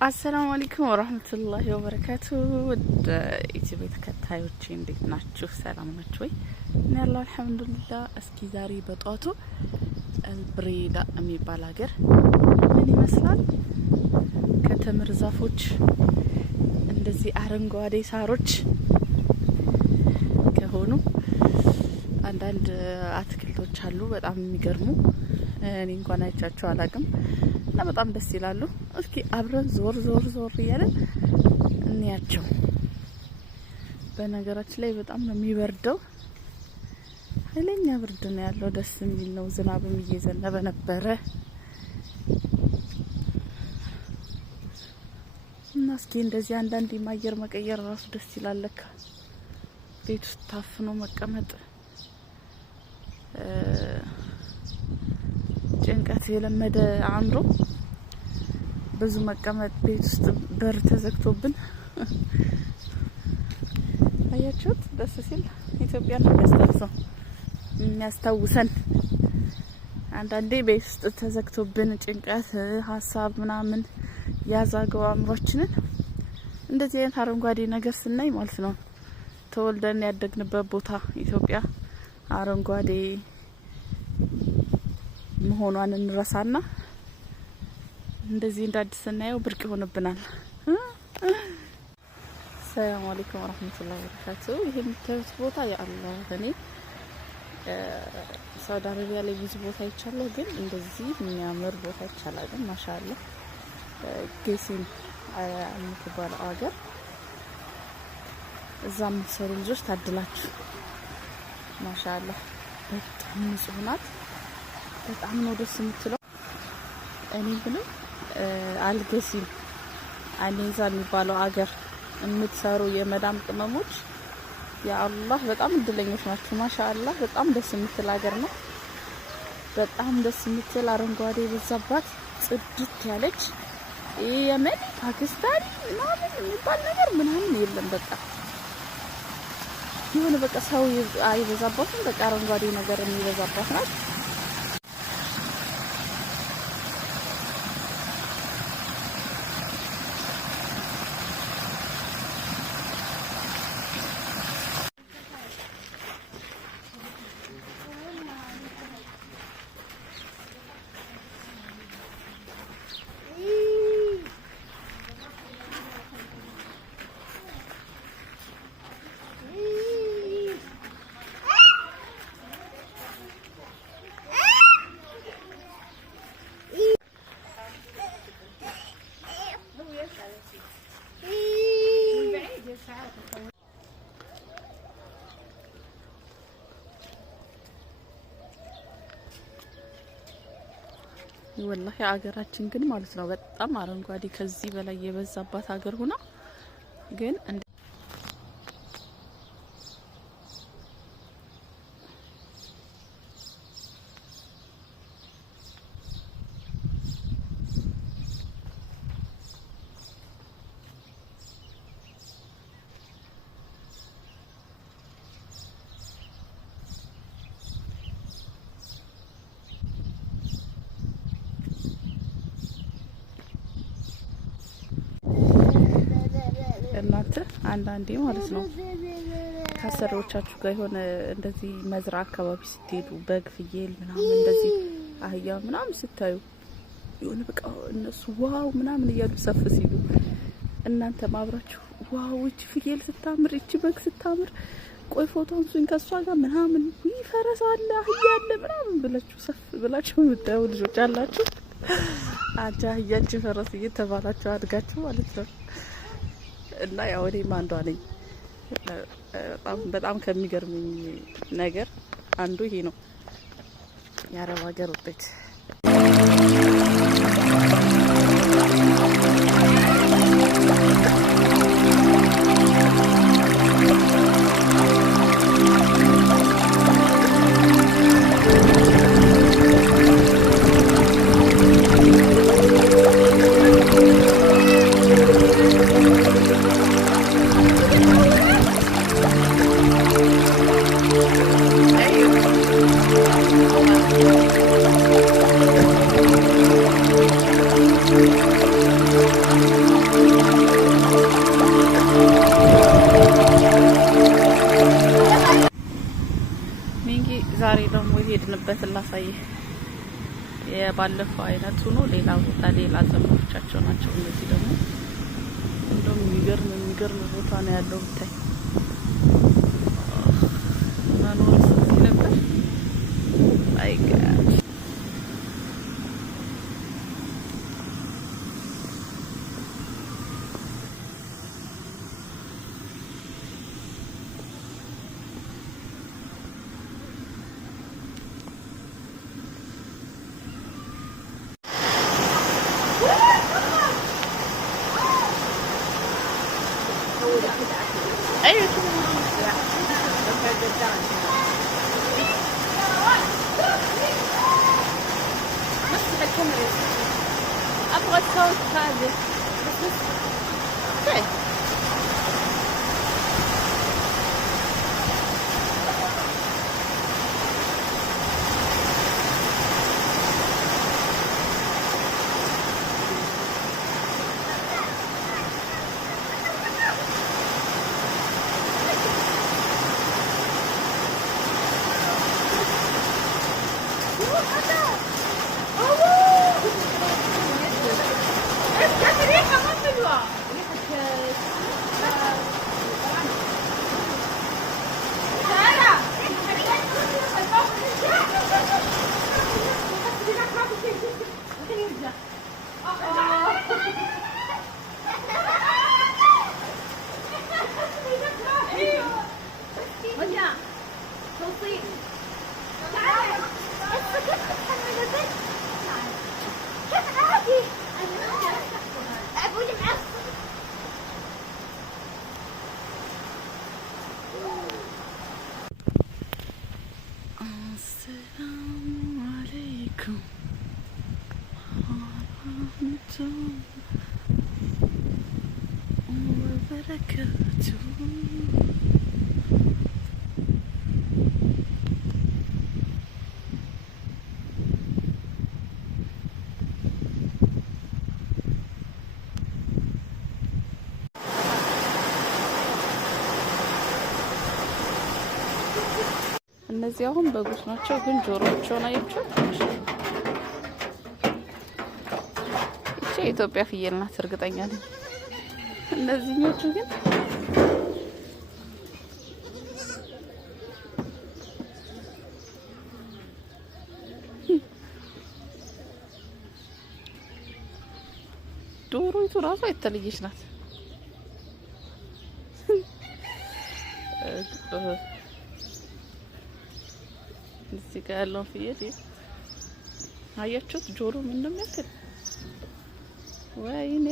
አሰላሙ አለይኩም ወራህመቱላሂ ወበረካቱ። ኢትዮጵያ ተከታዮቼ እንዴት ናችሁ? ሰላም ናችሁ ወይ? እኔ ያለው አልሐምዱሊላህ። እስኪ ዛሬ በጧቱ አልብሬዳ የሚባል ሀገር ምን ይመስላል? ከተምር ዛፎች እንደዚህ አረንጓዴ ሳሮች ከሆኑ አንዳንድ አትክልቶች አሉ በጣም የሚገርሙ። እኔ እንኳን አይቻቸው አላቅም እና በጣም ደስ ይላሉ። እስኪ አብረን ዞር እያለን እንያቸው። በነገራችን ላይ በጣም ነው የሚበርደው፣ ኃይለኛ ብርድ ነው ያለው። ደስ የሚል ነው። ዝናብም እየዘነበ ነበረ እና እስኪ እንደዚህ አንዳንድ የአየር መቀየር ራሱ ደስ ይላል። ለካ ቤት ውስጥ ታፍኖ መቀመጥ ጭንቀት የለመደ አእምሮ ብዙ መቀመጥ ቤት ውስጥ በር ተዘግቶብን አያችሁት? ደስ ሲል ኢትዮጵያ ነው የሚያስታውሰን። አንዳንዴ ቤት ውስጥ ተዘግቶብን ጭንቀት፣ ሀሳብ ምናምን ያዛገው አእምሯችንን እንደዚህ አይነት አረንጓዴ ነገር ስናይ ማለት ነው ተወልደን ያደግንበት ቦታ ኢትዮጵያ አረንጓዴ መሆኗን እንረሳና እንደዚህ እንዳዲስ ስናየው ብርቅ ይሆንብናል። ሰላም አለይኩም ወራህመቱላሂ ወበረካቱ። ይሄ የምታዩት ቦታ ያአላህ እኔ ሳውዲ አረቢያ ላይ ብዙ ቦታ ይቻላል፣ ግን እንደዚህ የሚያምር ቦታ ይቻላል። ግን ማሻአላህ ጌሲን የምትባለው ሀገር እዛ የምትሰሩ ልጆች ታድላችሁ። ማሻአላህ በጣም ንጹህ ናት። በጣም ነው ደስ የምትለው። እኔ ግን አልገሲም አኔዛ የሚባለው ሀገር የምትሰሩ የመዳም ቅመሞች ያአላህ በጣም እድለኞች ናችሁ። ማሻአላህ በጣም ደስ የምትል ሀገር ነው። በጣም ደስ የምትል አረንጓዴ የበዛባት ጽድት ያለች የመን ፓኪስታን ምናምን የሚባል ነገር ምናምን የለም። በቃ የሆነ በቃ ሰው አይበዛባትም። በቃ አረንጓዴ ነገር የሚበዛባት ናት። ወላሂ ሀገራችን ግን ማለት ነው በጣም አረንጓዴ ከዚህ በላይ የበዛባት ሀገር ሆና ግን እናንተ አንዳንዴ ማለት ነው ከአሰሪዎቻችሁ ጋር የሆነ እንደዚህ መዝራ አካባቢ ስትሄዱ በግ፣ ፍየል ምናምን እንደዚህ አህያ ምናምን ስታዩ የሆነ በቃ እነሱ ዋው ምናምን እያሉ ሰፍ ሲሉ እናንተ ማብራችሁ ዋው እቺ ፍየል ስታምር፣ እቺ በግ ስታምር፣ ቆይ ፎቶ አንሱኝ ከሷ ጋር ምናምን ፈረስ አለ አህያ አለ ምናምን ብላችሁ ሰፍ ብላችሁ የምታዩ ልጆች አላችሁ። አጃ አህያች ፈረስ እየተባላችሁ አድጋችሁ ማለት ነው። እና ያው እኔም አንዷ ነኝ። በጣም ከሚገርመኝ ነገር አንዱ ይሄ ነው። የአረብ ሀገር ውጤት የሄድንበት ላሳየ የባለፈው አይነት ሆኖ ሌላ ቦታ ሌላ ዘመዶቻቸው ናቸው። እነዚህ ደግሞ እንደውም የሚገርም ቦታ ነው ያለው ብታይ መኖር ስለዚህ ነበር አይጋ أيوة مسح الكاميرا أبغى الصوت هذا بس እነዚህ አሁን በጉስ ናቸው፣ ግን ጆሮዎቻቸውን አያችሁ። እቺ የኢትዮጵያ ፍየል ናት እርግጠኛ ነኝ። እነዚህኞቹ ግን ዶሮይቱ ራሷ የተለየች ናት። እዚህ ጋር ያለው ፍየል አያችሁት? ጆሮ ምን እንደሚያክል ወይኔ